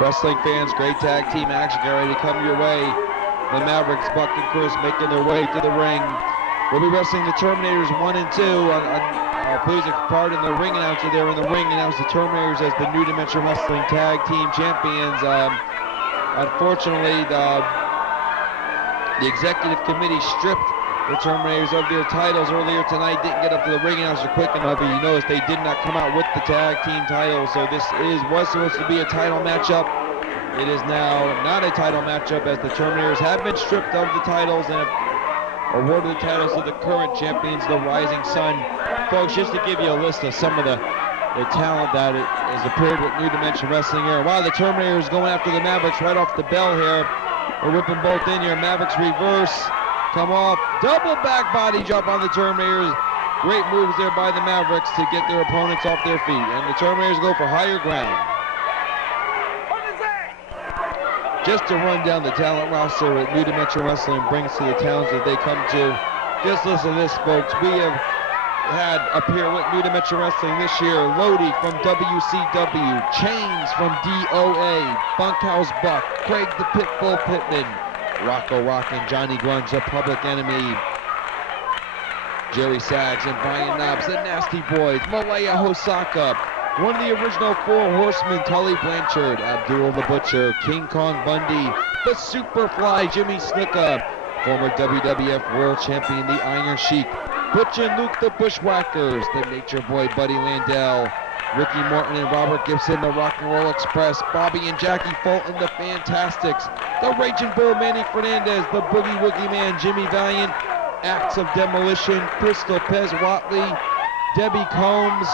Wrestling fans, great tag team action getting ready to come your way. The Mavericks, Buck and Chris, making their way to the ring. We'll be wrestling the Terminators 1 and 2. Please pardon the ring announcer there in the ring. Announce the Terminators as the New Dimension Wrestling Tag Team Champions. Unfortunately, the executive committee stripped the Terminators of their titles earlier tonight. Didn't get up to the ring announcer quick enough. You notice they did not come out with the tag team titles. So this was supposed to be a title matchup. It is now not a title matchup as the Terminators have been stripped of the titles and have awarded the titles to the current champions, the Rising Sun. Folks, just to give you a list of some of the talent that has appeared with New Dimension Wrestling here. Wow, the Terminators going after the Mavericks right off the bell here. We're whipping both in here. Mavericks reverse, come off, double back body drop on the Terminators. Great moves there by the Mavericks to get their opponents off their feet. And the Terminators go for higher ground. Just to run down the talent roster that New Dimension Wrestling brings to the towns that they come to. Just listen to this, folks. We have had up here with New Dimension Wrestling this year, Lodi from WCW, Chains from DOA, Bunkhouse Buck, Craig the Pitbull Pittman, Rocco Rock and Johnny Grunge, the Public Enemy, Jerry Sags and Brian Knobs, the Nasty Boys, Malaya Hosaka, one of the original Four Horsemen, Tully Blanchard, Abdul the Butcher, King Kong Bundy, the Superfly, Jimmy Snuka, former WWF World Champion, the Iron Sheik, Butch and Luke the Bushwhackers, the Nature Boy, Buddy Landell, Ricky Morton and Robert Gibson, the Rock and Roll Express, Bobby and Jackie Fulton, the Fantastics, the Raging Bull, Manny Fernandez, the Boogie Woogie Man, Jimmy Valiant, Acts of Demolition, Pistol Pez Watley, Debbie Combs,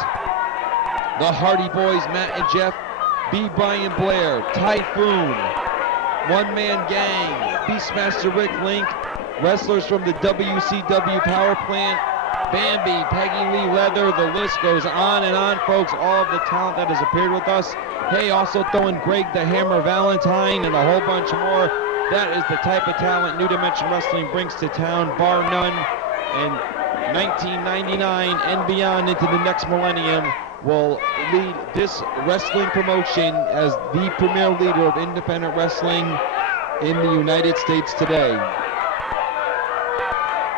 the Hardy Boys, Matt and Jeff, B. Brian Blair, Typhoon, One Man Gang, Beastmaster Rick Link, wrestlers from the WCW Power Plant, Bambi, Peggy Lee Leather, the list goes on and on, folks. All of the talent that has appeared with us. Hey, also throwing Greg the Hammer Valentine and a whole bunch more. That is the type of talent New Dimension Wrestling brings to town, bar none. And 1999 and beyond into the next millennium will lead this wrestling promotion as the premier leader of independent wrestling in the United States today.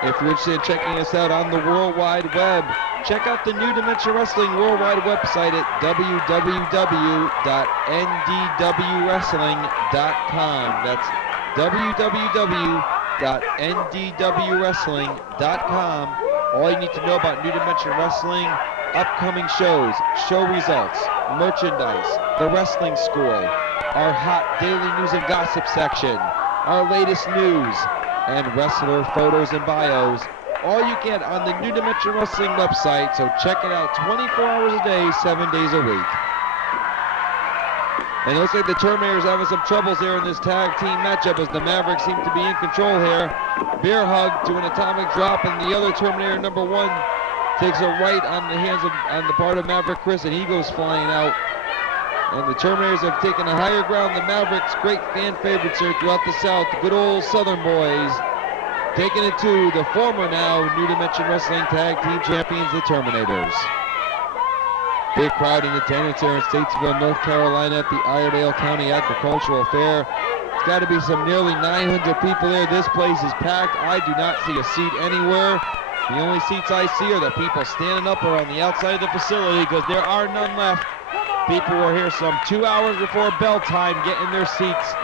If you're interested in checking us out on the World Wide Web, check out the New Dimension Wrestling worldwide website at www.ndwwrestling.com. That's www.ndwwrestling.com. All you need to know about New Dimension Wrestling, upcoming shows, show results, merchandise, the wrestling school, our hot daily news and gossip section, our latest news, and wrestler photos and bios. All you get on the New Dimension Wrestling website, so check it out 24 hours a day, 7 days a week. And it looks like the Terminators having some troubles here in this tag team matchup as the Mavericks seem to be in control here. Bear hug to an atomic drop, and the other Terminator, number one, takes a right on the hands of, on the part of Maverick Chris, and he goes flying out. And the Terminators have taken a higher ground. The Mavericks, great fan favorites here throughout the South. The good old Southern boys taking it to the former now New Dimension Wrestling Tag Team Champions, the Terminators. Big crowd in attendance here in Statesville, North Carolina at the Iredale County Agricultural Fair. It's got to be some nearly 900 people there. This place is packed. I do not see a seat anywhere. The only seats I see are the people standing up or on the outside of the facility because there are none left. People were here some 2 hours before bell time getting their seats.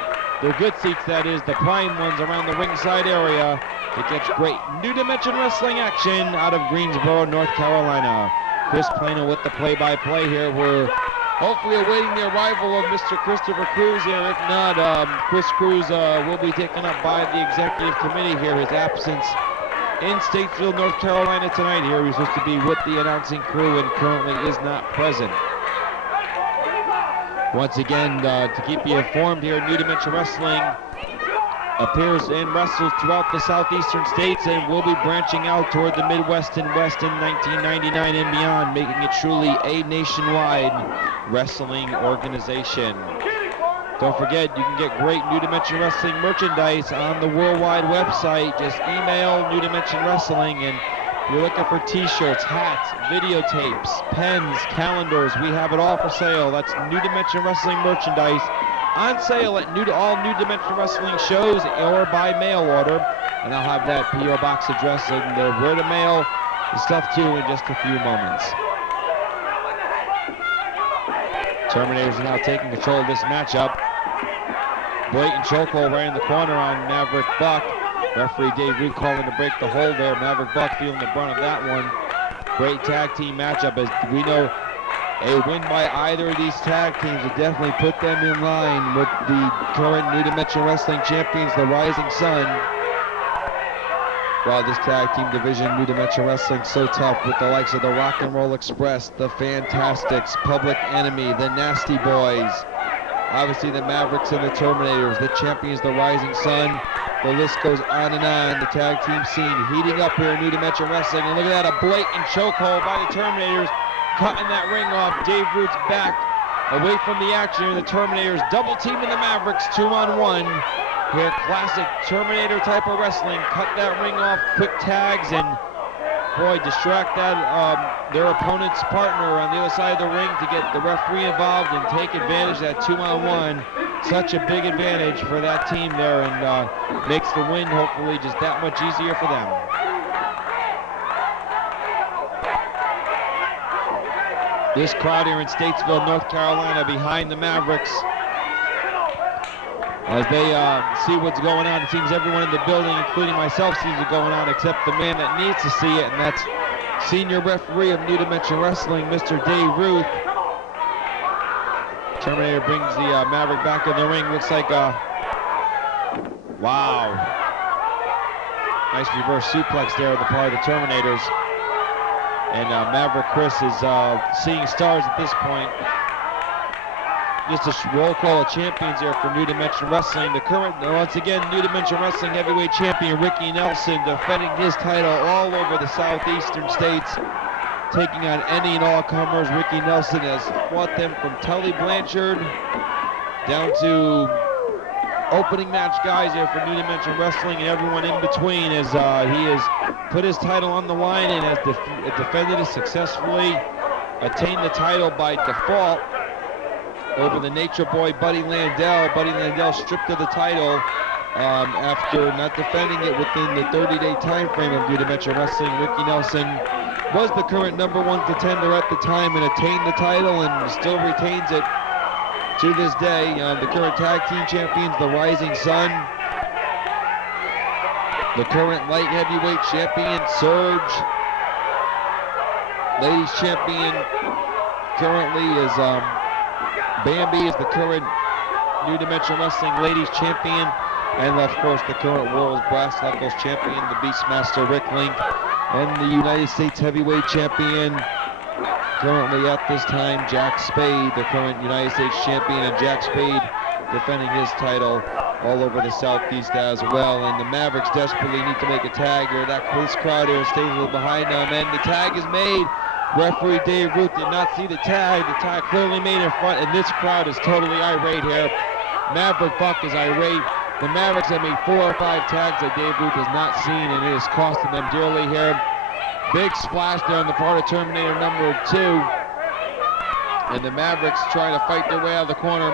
They're good seats, that is, the prime ones around the ringside area. It gets great New Dimension Wrestling action out of Greensboro, North Carolina. Chris Plano with the play-by-play here. We're hopefully awaiting the arrival of Mr. Christopher Cruz here. If not, Chris Cruz will be taken up by the executive committee here. His absence in Statesville, North Carolina tonight here. He's supposed to be with the announcing crew and currently is not present. Once again, to keep you informed here, New Dimension Wrestling appears and wrestles throughout the southeastern states and will be branching out toward the Midwest and West in 1999 and beyond, making it truly a nationwide wrestling organization. Don't forget, you can get great New Dimension Wrestling merchandise on the worldwide website. Just email New Dimension Wrestling, and if you're looking for t-shirts, hats, videotapes, pens, calendars, we have it all for sale. That's New Dimension Wrestling merchandise on sale at all New Dimension Wrestling shows or by mail order. And I'll have that P.O. Box address and where to mail the stuff to in just a few moments. Terminators are now taking control of this matchup. Blatant chokehold right in the corner on Maverick Buck. Referee Dave Root calling to break the hold there. Maverick Buck feeling the brunt of that one. Great tag team matchup, as we know a win by either of these tag teams would definitely put them in line with the current New Dimension Wrestling champions, the Rising Sun. Wow, this tag team division, New Dimension Wrestling, so tough with the likes of the Rock and Roll Express, the Fantastics, Public Enemy, the Nasty Boys, obviously the Mavericks and the Terminators, the champions, the Rising Sun. The list goes on and on. The tag team scene heating up here in New Dimension Wrestling. And look at that, a blatant chokehold by the Terminators, cutting that ring off. Dave Root's back away from the action here. The Terminators double teaming the Mavericks 2-on-1. Here, classic Terminator type of wrestling. Cut that ring off, quick tags, and boy, distract that their opponent's partner on the other side of the ring to get the referee involved and take advantage of that 2-on-1. Such a big advantage for that team there, and makes the win hopefully just that much easier for them. This crowd here in Statesville, North Carolina, behind the Mavericks as they see what's going on. It seems everyone in the building, including myself, sees what's going on except the man that needs to see it, and that's senior referee of New Dimension Wrestling, Mr. Dave Ruth. Terminator brings the Maverick back in the ring. Looks like wow. Nice reverse suplex there on the part of the Terminators. And Maverick Chris is seeing stars at this point. Just a roll call of champions here for New Dimension Wrestling. The current, once again, New Dimension Wrestling heavyweight champion Ricky Nelson defending his title all over the southeastern states, taking on any and all comers. Ricky Nelson has fought them from Tully Blanchard down to opening match guys here for New Dimension Wrestling and everyone in between, as he has put his title on the line and has defended it successfully, attained the title by default over the Nature Boy Buddy Landell. Buddy Landell stripped of the title after not defending it within the 30-day time frame of New Dimension Wrestling. Ricky Nelson was the current #1 contender at the time and attained the title and still retains it to this day. The current tag team champions, the Rising Sun. The current light heavyweight champion, Surge. Ladies champion currently is Bambi is the current New Dimension Wrestling Ladies Champion, and of course the current World's Brass Knuckles Champion, the Beastmaster Rick Link, and the United States Heavyweight Champion, currently at this time Jack Spade, the current United States Champion, and Jack Spade defending his title all over the Southeast as well. And the Mavericks desperately need to make a tag here. This crowd here stays a little behind them, and the tag is made. Referee Dave Ruth did not see the tag. The tag clearly made in front, and this crowd is totally irate here. Maverick Buck is irate. The Mavericks have made 4 or 5 tags that Dave Ruth has not seen, and it is costing them dearly here. Big splash there on the part of Terminator #2. And the Mavericks trying to fight their way out of the corner.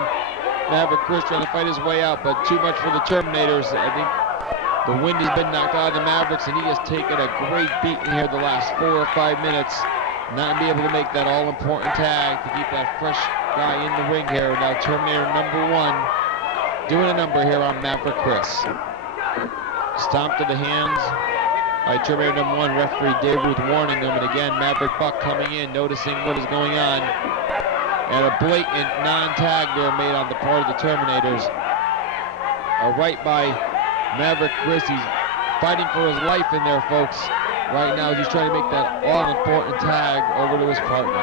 Maverick Chris trying to fight his way out, but too much for the Terminators. I think the wind has been knocked out of the Mavericks, and he has taken a great beating here the last 4 or 5 minutes. Not be able to make that all-important tag to keep that fresh guy in the ring here. Now Terminator #1 doing a number here on Maverick Chris. Stomp to the hands by Terminator #1. Referee Dave Ruth warning them, and again Maverick Buck coming in, noticing what is going on. And a blatant non-tag there made on the part of the Terminators. A right by Maverick Chris. He's fighting for his life in there, folks. Right now, he's trying to make that all-important tag over to his partner.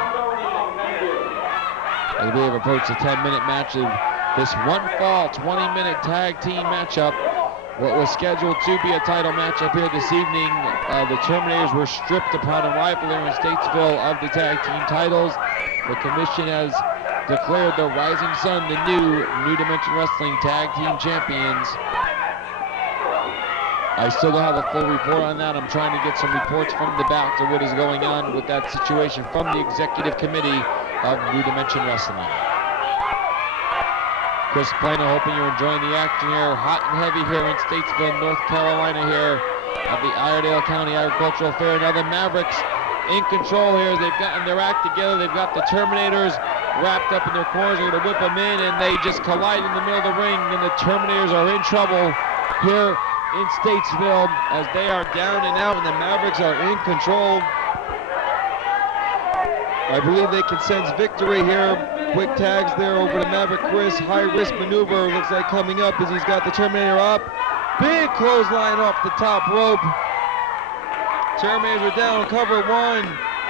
As we have approached the 10-minute match of this one-fall, 20-minute tag team matchup. What was scheduled to be a title matchup here this evening, the Terminators were stripped upon arrival here in Statesville of the tag team titles. The commission has declared the Rising Sun the New Dimension Wrestling Tag Team Champions. I still don't have a full report on that. I'm trying to get some reports from the back to what is going on with that situation from the executive committee of New Dimension Wrestling. Chris Plano, hoping you're enjoying the action here. Hot and heavy here in Statesville, North Carolina here at the Iredell County Agricultural Fair. Now the Mavericks in control here. They've gotten their act together. They've got the Terminators wrapped up in their corners. They're going to whip them in, and they just collide in the middle of the ring, and the Terminators are in trouble here in Statesville as they are down and out, and the Mavericks are in control. I believe they can sense victory here. Quick tags there over to Maverick Chris. High risk maneuver looks like coming up as he's got the Terminator up. Big clothesline off the top rope. Terminators are down, cover 1,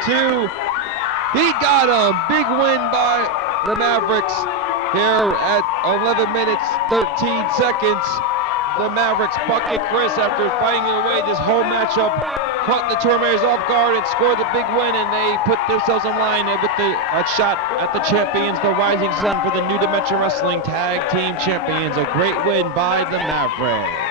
2. He got him. Big win by the Mavericks here at 11 minutes, 13 seconds. The Mavericks bucket Chris after fighting their way this whole matchup, caught the Terminators off guard and scored the big win, and they put themselves in line with a shot at the champions, the Rising Sun, for the New Dimension Wrestling Tag Team Champions. A great win by the Mavericks.